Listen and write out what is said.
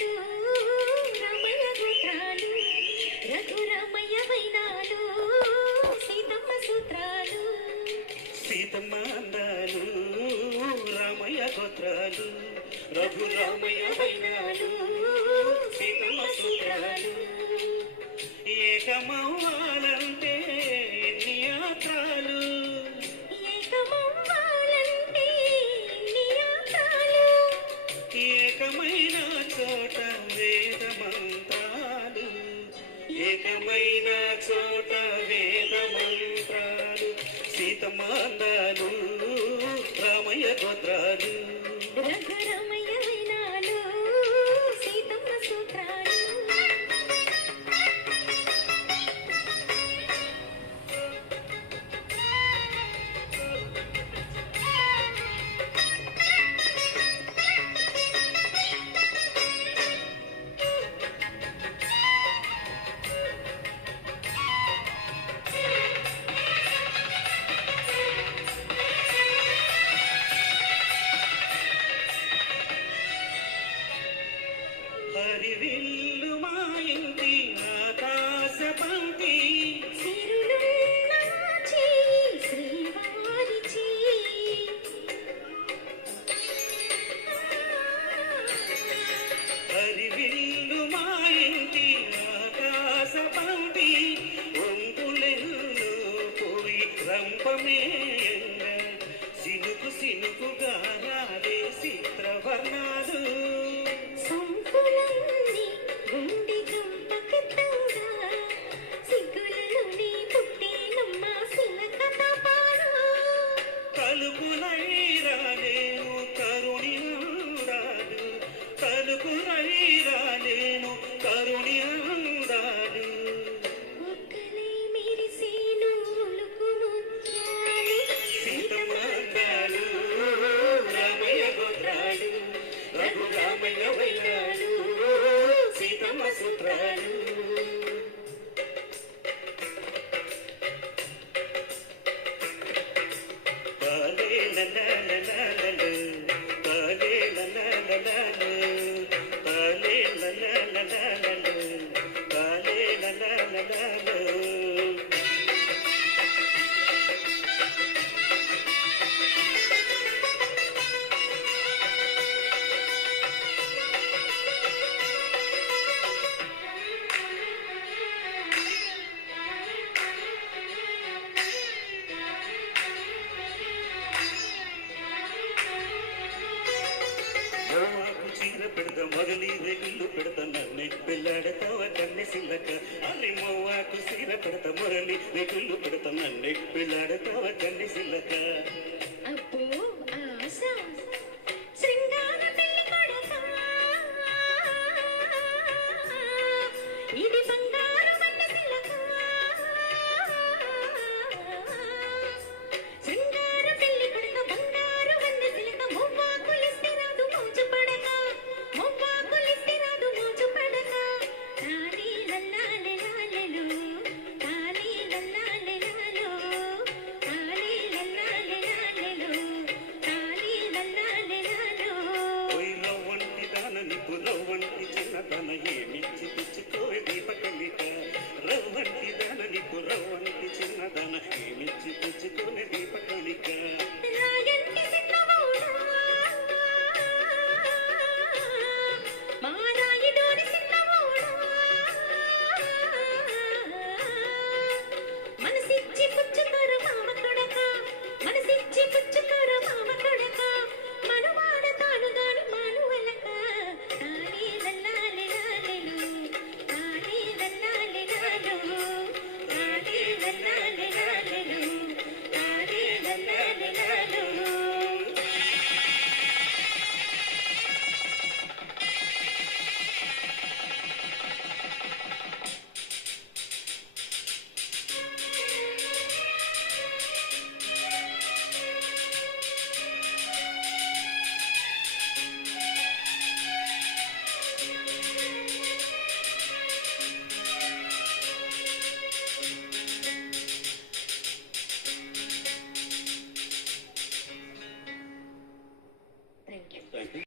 వైనాలు రామయ్య గోత్రాలు రఘురామయ్య వైనాలు సీతమ్మ సూత్రాలు సీతమ్మ అందాలు రామయ్య గోత్రాలు రఘురామయ్య వైనాలు సీతమ్మ సూత్రాలు ఏకమవ్వాలంటే ఎన్ని యాత్రాలు ఏకమవ్వాలంటే ఎన్ని యాత్రాలు ఏకమైన చోట వేద మంత్రాలు ఏకమైన చోట వేద మంత్రాలు సీతమ్మ అందాలు రామయ్య గోత్రాలు రఘురామయ్య వైనాలు సీతమ్మ సూత్రాలు హరివిల్లు మా ఇంటి ఆకాశ పంక్తి సిరులున్న చేయి శ్రీవారి చేయి హరివిల్లు మా ఇంటి ఆకాశ పంక్తి ఒంపులెల్లు పోయి రంపమేయంగ సినుకు సినుకుగా రాలే చిత్రవర్ణాలు సంకులన్నీ గుండె దుంపకెత్తంగా సిగ్గులలోని పుట్టేనమ్మ సిలక తపాలు తలుపులై రాలేను తరుణి అందాలు తలుపులై రాలేను తరుణి అందాలు ఒక్కలే మెరిసేను ఒలుకు ముత్యాలు సీతమ్మ అందాలు రామయ్య గోత్రాలు రఘురామయ్య వైనాలు సీతమ్మ సూత్రాలు